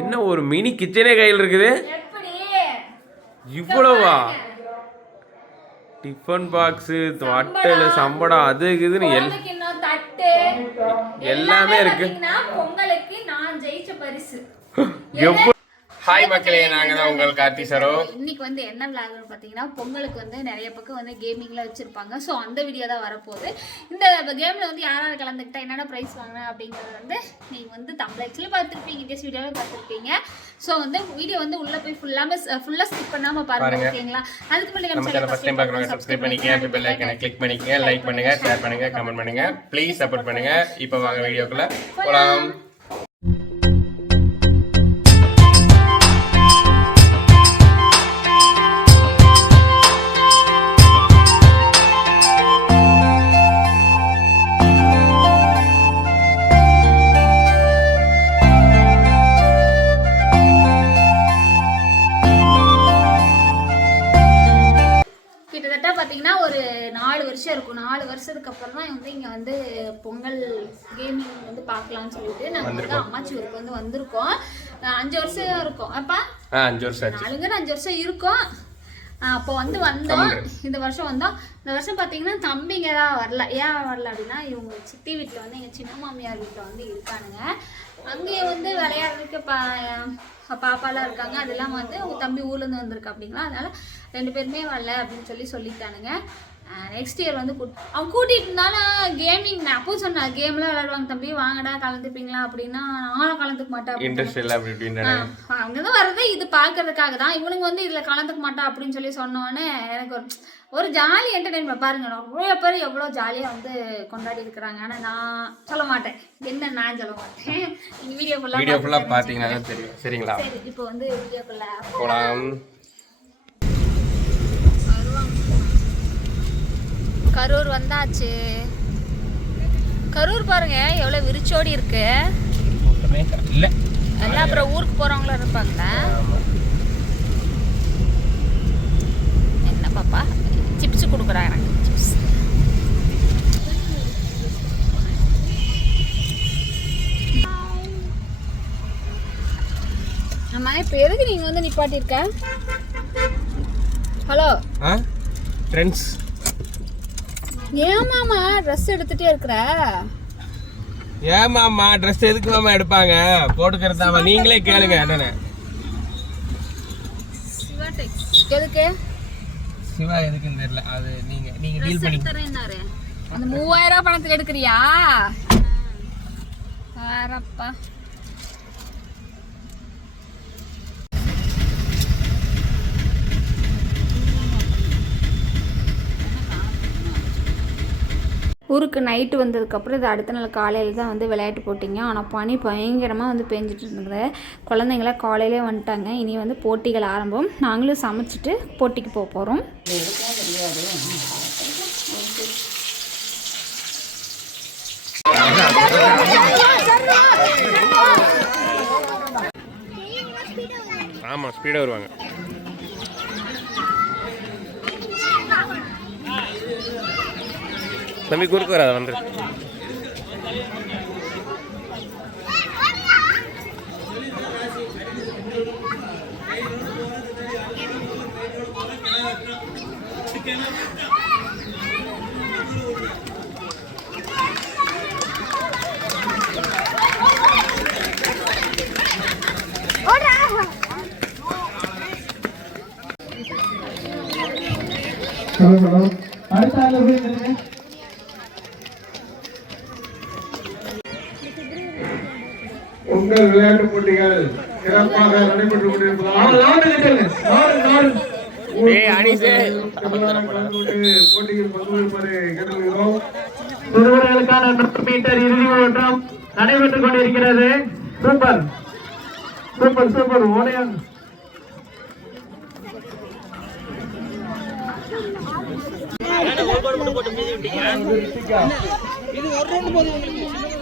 என்ன ஒரு மினி கிச்சனே கையில் இருக்குது? இவ்வளவா? டிஃபன் பாக்ஸு வட்டல் சம்படம் அது இதுன்னு எல் எல்லாமே இருக்கு. பொங்கலுக்கு நான் ஜெயிச்ச பரிசு. எப்போ ஹாய் மக்களே நாங்கள் தான் உங்கள் கார்த்தி சரோ இன்னைக்கு வந்து என்ன விளாட்னு பார்த்தீங்கன்னா பொங்கலுக்கு வந்து நிறைய பக்கம் வந்து கேமிங்லாம் வச்சுருப்பாங்க. ஸோ அந்த வீடியோ தான் வரப்போகுது. இந்த கேமில் வந்து யார் யார் கலந்துக்கிட்டா என்னென்ன ப்ரைஸ் வாங்கினேன் அப்படிங்கிறது வந்து நீங்கள் வந்து தமிழ்ச்சில் பார்த்துருப்பீங்க. இங்கிலீஷ் வீடியோவில் பார்த்துருப்பீங்க. ஸோ வந்து வீடியோ வந்து உள்ளே போய் ஃபுல்லாமல் ஃபுல்லாக ஸ்கிப் பண்ணாமல் பாருங்க ஓகேங்களா அதுக்கு முன்னாடி நம்ம சேனல் டைம் பார்க்குறவங்க சப்ஸ்கிரைப் பண்ணிக்கங்க. பெல் ஐக்கனை கிளிக் பண்ணிக்கங்க. லைக் பண்ணுங்க ஷேர் பண்ணுங்க கமெண்ட் பண்ணுங்க. ப்ளீஸ் சப்போர்ட் பண்ணுங்க. இப்போ வாங்க வீடியோக்குள்ள போலாம். பார்க்கலாம்னு சொல்லிட்டு நாங்கள் வந்து அம்மாச்சி ஊருக்கு வந்து வந்திருக்கோம். அஞ்சு வருஷம் இருக்கும். அப்பா? அஞ்சு வருஷம் நாலுங்கிற அஞ்சு வருஷம் இருக்கும். அப்போ வந்து வந்தோம். இந்த வருஷம் வந்தோம். இந்த வருஷம் பார்த்தீங்கன்னா தம்பிங்க தான் வரல. ஏன் வரல அப்படின்னா இவங்க சித்தி வீட்டில் வந்து எங்கள் சின்ன மாமியார் வீட்டில் வந்து இருக்கானுங்க. அங்கேயே வந்து விளையாடுறதுக்கு பா பாப்பாலாம் இருக்காங்க. அதெல்லாம் வந்து உங்க தம்பி ஊர்லேருந்து வந்திருக்கு அப்படிங்களா? அதனால ரெண்டு பேருமே வரல அப்படின்னு சொல்லி சொல்லிட்டானுங்க. நெக்ஸ்ட் இயர் வந்து கூட் அவன் கூட்டிகிட்டு இருந்தாலும் கேமிங் நான் அப்போ சொன்னேன் கேம்லாம் விளையாடுவாங்க தம்பி வாங்கடா கலந்துப்பீங்களா? அப்படின்னா நானும் கலந்துக்க மாட்டேன் இன்ட்ரெஸ்ட் இல்லை அப்படி அவங்க தான் வர்றதே இது பார்க்கறதுக்காக தான். இவனுங்க வந்து இதில் கலந்துக்க மாட்டா அப்படின்னு சொல்லி சொன்னோன்னே எனக்கு ஒரு ஒரு ஜாலி என்டர்டைன்மெண்ட் பாருங்க. நிறைய பேர் எவ்வளோ ஜாலியாக வந்து கொண்டாடி இருக்கிறாங்க. ஆனால் நான் சொல்ல மாட்டேன். என்ன நான் சொல்ல மாட்டேன்? வீடியோ வீடியோ ஃபுல்லாக பார்த்தீங்கன்னா தெரியும். சரிங்களா? சரி இப்போ வந்து வீடியோக்குள்ள போலாம். கரூர் வந்தாச்சு. கரூர் பாருங்க எவ்வளோ விரிச்சோடி இருக்கு. எல்லாம் அப்புறம் ஊருக்கு போகிறவங்களும் இருப்பாங்களா? என்ன பாப்பா? சிப்ஸ் கொடுக்குறாங்க எனக்கு. சிப்ஸ் அம்மா இப்போ எதுக்கு நீங்கள் வந்து நிப்பாட்டியிருக்க ஹலோ ஃப்ரெண்ட்ஸ் ஏமாமா ட்ரெஸ் எடுத்துகிட்டே இருக்கிற? ஏமாம்மா ட்ரெஸ் எதுக்கு மாமா எடுப்பாங்க? போட்டுக்கிறதாம நீங்களே கேளுங்க என்னன்னு. எதுக்கு? சிவா எதுக்குன்னு தெரியல. அது நீங்க நீங்க டீல் பண்ணி அந்த மூவாயிரம் ரூபாய் பணத்துக்கு எடுக்கிறியா? வேறப்பா ஊருக்கு நைட்டு வந்ததுக்கப்புறம் இது அடுத்த நாள் காலையில் தான் வந்து விளையாட்டு போட்டிங்க. ஆனால் பனி பயங்கரமாக வந்து பெஞ்சிட்டு இருந்தது. குழந்தைங்களாம் காலையிலே வந்துட்டாங்க. இனி வந்து போட்டிகள் ஆரம்பம். நாங்களும் சமைச்சிட்டு போட்டிக்கு போக போகிறோம் ஆமாம் ஸ்பீடாக வருவாங்க. தம்பி குறுக்கு வராத வந்து ஹலோ உங்கள் விளையாட்டு போட்டிகள் சிறப்பாக நடைபெற்று கொண்டிருப்பதால் மீட்டர் இறுதி ஓட்டம் நடைபெற்றுக் கொண்டிருக்கிறது. சூப்பர். Super super. ஓடையம் இது ஒரு ரவுண்ட்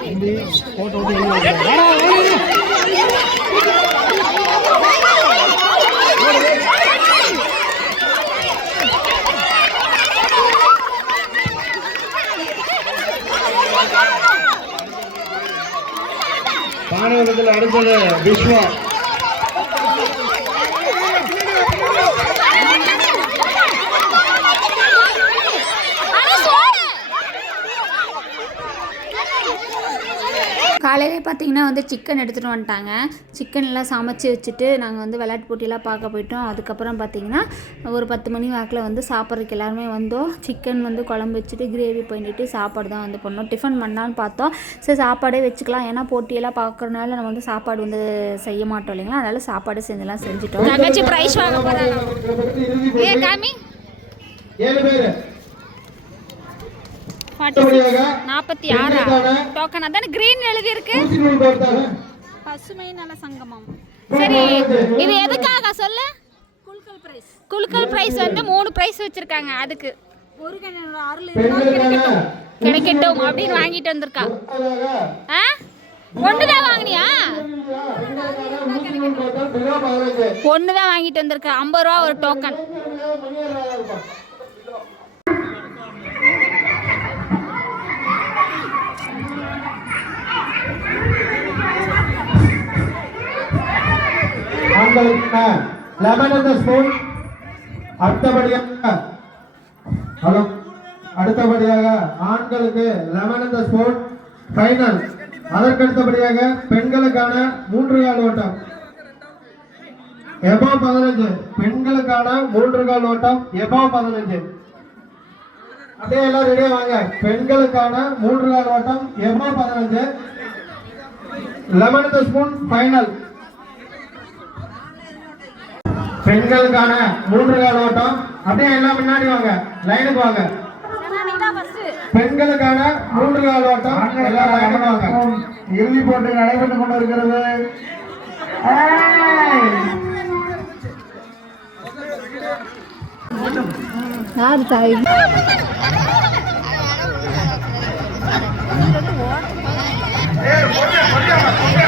தம்பி போட்டோ மாணவர்கள் அடுத்தது விஸ்வா. காலையிலே பார்த்தீங்கன்னா வந்து சிக்கன் எடுத்துகிட்டு வந்துட்டாங்க. சிக்கன் எல்லாம் சமைச்சு வச்சுட்டு நாங்கள் வந்து விளையாட்டு போட்டியெல்லாம் பார்க்க போயிட்டோம். அதுக்கப்புறம் பார்த்தீங்கன்னா ஒரு பத்து மணி வாக்கில் வந்து சாப்பிட்றதுக்கு எல்லாருமே வந்தோம். சிக்கன் வந்து குழம்பு வச்சுட்டு கிரேவி பண்ணிட்டு சாப்பாடு தான் வந்து பண்ணோம். டிஃபன் பண்ணலான்னு பார்த்தோம். சரி சாப்பாடே வச்சுக்கலாம். ஏன்னா போட்டியெல்லாம் பார்க்கறதுனால நம்ம வந்து சாப்பாடு வந்து செய்ய மாட்டோம் இல்லைங்களா? அதனால சாப்பாடு செஞ்செல்லாம் செஞ்சுட்டோம். ப்ரைஸ் வாங்க போகிறாங்க ஏ காமி. ஏழு பேரு. ஃபார்ட்டி நாற்பத்தி ஆறா? டோக்கன் அதானே? க்ரீன் எழுதியிருக்கு. பசுமை நல சங்கமம். சரி இது எதுக்காக சொல்லு? குலுக்கல் பிரைஸ் குலுக்கல் பிரைஸ் வந்து மூணு பிரைஸ் வச்சிருக்காங்க அதுக்கு. பெண்களுக்கான கிடைக்கட்டும். அப்படின்னு வாங்கிட்டு வந்திருக்கா. ஆ? ஒண்ணுதான் வாங்கினியா? ஊசி நூல் கோர்த்தால் பிலோ பதினஞ்சு ஒன்று தான் வாங்கிட்டு வந்திருக்கா. ஐம்பது ரூபா ஒரு டோக்கன் மணி லெமன் அந்த ஸ்பூன் அடுத்தபடியாக ஹலோ அடுத்தபடியாக ஆண்களுக்கு லெமன் அந்த ஸ்பூன் ஃபைனல் அதற்கடுத்தபடியாக பெண்களுக்கான மூன்று கால் ஓட்டம். எபோ பதினஞ்சு. பெண்களுக்கான மூன்று கால் ஓட்டம் எபோ பதினஞ்சு. அப்படியே எல்லாம் ரெடியா வாங்க. பெண்களுக்கான மூன்று கால் ஓட்டம் எபோ பதினஞ்சு. லெமன் ஸ்பூன் ஃபைனல் பெண்களுக்கான மூன்று கால் ஓட்டம். அப்படியே எல்லாம் முன்னாடி வாங்க. லைனுக்கு வாங்க. பெண்களுக்கான மூன்று கால் ஓட்டம். எல்லாம் லைனுக்கு வாங்க. இறுதி போட்டி யார் தாய்? சேச்சாச்சு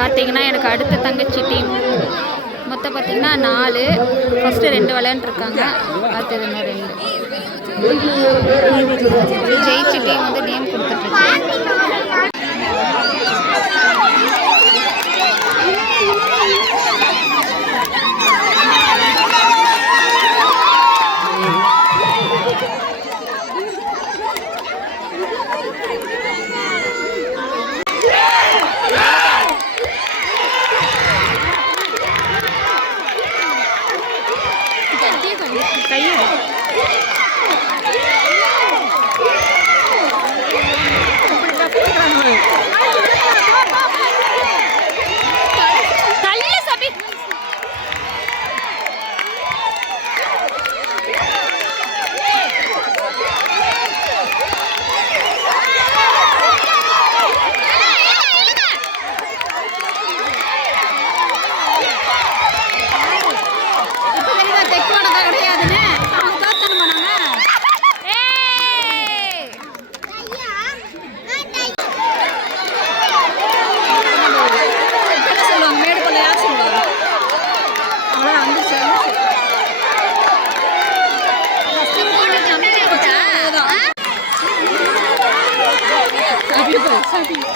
பார்த்தீங்கன்னா எனக்கு அடுத்த தங்கச்சி டீம் மொத்தம் பார்த்தீங்கன்னா நாலு. ஃபஸ்ட்டு ரெண்டு விளையாண்டுருக்காங்க. அடுத்தது இன்னும் ரெண்டு. ஜெயிச்சு டீம் வந்து நேம் கொடுத்துட்ருக்கேன் வந்துச்சு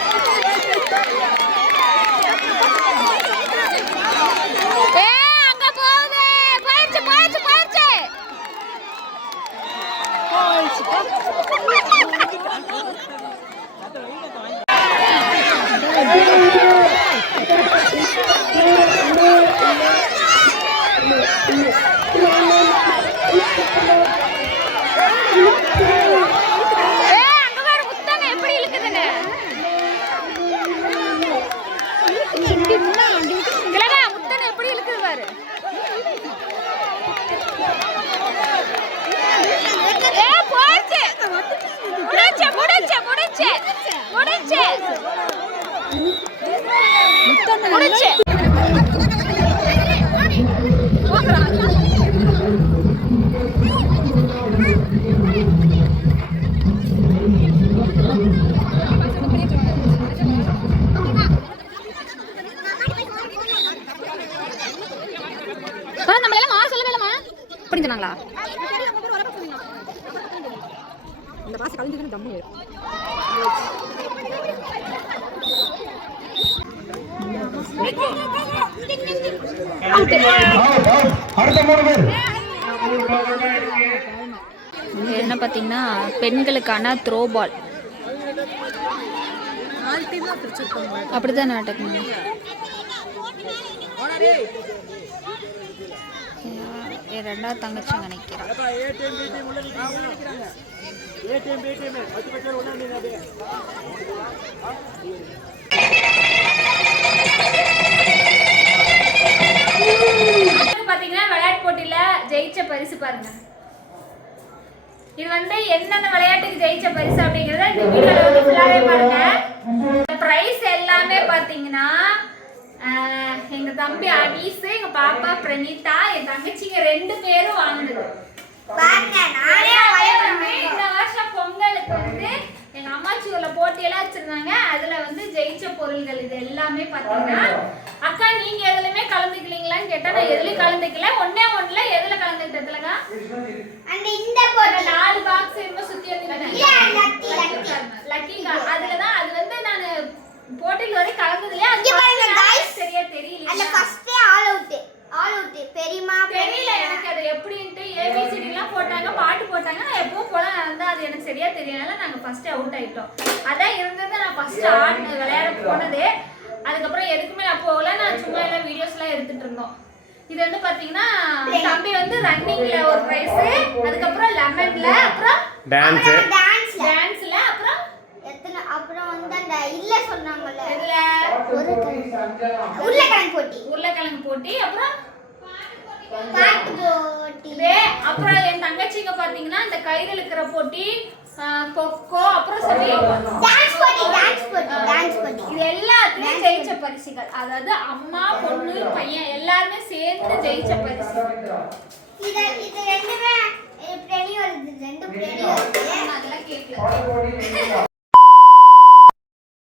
முடிச்சு முடிச்சு முடிச்சு அப்படின்னாங்களா இந்த பாச கலந்துக்கணும் தம்மு என்ன பார்த்தீங்கன்னா பெண்களுக்கான த்ரோ பால் அப்படிதான் நாட்டகம் என் ரெண்டாவது தங்கச்சி நினைக்கிறேன் பாத்தீங்கன்னா விளையாட்டு போட்டியில ஜெயிச்ச பரிசு பாருங்க. இது வந்து எந்தெந்த விளையாட்டுக்கு ஜெயிச்ச பரிசு அப்படிங்கறத இந்த வீடியோல வந்து ஃபுல்லாவே பாருங்க. பிரைஸ் எல்லாமே பாத்தீங்கன்னா ஆஹ், எங்க தம்பி அனீஸ் எங்க பாப்பா பிரணீதா என் தங்கச்சிங்க ரெண்டு பேரும் வாங்கினது. இந்த வருஷம் பொங்கலுக்கு வந்து எங்க அம்மாச்சி ஊர்ல போட்டியெல்லாம் வச்சிருந்தாங்க. அதுல வந்து ஜெயிச்ச பொருள்கள் இது எல்லாமே பாத்தீங்கன்னா அக்கா நீங்க எதுலயுமே கலந்துக்கலீங்களான்னு கேட்டா நான் எதுலயும் கலந்துக்கல. ஒண்ணே ஒண்ணுல எதுல கலந்துக்கிட்டதுலங்க அந்த இந்த போட்டு நாலு பாக்ஸ் என்னமோ சுத்தி இல்ல, லக்கி, அதுலதான் அது வந்து நான் போட்டியில் வரை கலந்ததுலயே அது. சரியா அந்த தெரியல first all out all out பெரியமா தெரியல எனக்கு அது எப்படின்ட்டு ஏபிசிடி எல்லாம் போட்டாங்க பாட்டு போட்டாங்க நான் எப்பவும் போல நடந்தா அது எனக்கு சரியா தெரியல நாங்க ஃபர்ஸ்ட் அவுட் ஆயிட்டோம். அதான் இருந்தது நான் ஃபர்ஸ்ட் ஆடின விளையாட போனது. அதுக்கப்புறம் எதுக்குமே நான் போகல நான் சும்மா எல்லாம் வீடியோஸ் எல்லாம் எடுத்துட்டு இருந்தோம். இது வந்து பாத்தீங்கன்னா தம்பி வந்து ரன்னிங்ல ஒரு பிரைஸ் அதுக்கப்புறம் லெமன்ல அப்புறம் டான்ஸ் டான்ஸ்ல டான்ஸ்ல அப்புறம் எத்தனை அப்புறம் வந்து அந்த இல்ல சொன்னாங்கல்ல. இதுல உருளைக்கிழங்கு போட்டி. உருளைக்கிழங்கு போட்டி அப்புறம் பாட்டு போட்டி. இதே அப்புறம் என் தங்கச்சிங்க பாத்தீங்கன்னா இந்த கயிறு இழுக்கிற போட்டி கொக்கோ அப்புறம் சரி. டான்ஸ் போட்டி டான்ஸ் போட்டி டான்ஸ் போட்டி இது எல்லாத்துலயும் ஜெயிச்ச பரிசுகள். அதாவது அம்மா பொண்ணு பையன் எல்லாருமே சேர்ந்து ஜெயிச்ச பரிசு இது இது ரெண்டுமே பிரணி வருது ரெண்டு பிரணி வருது நான் அதெல்லாம் கேட்கல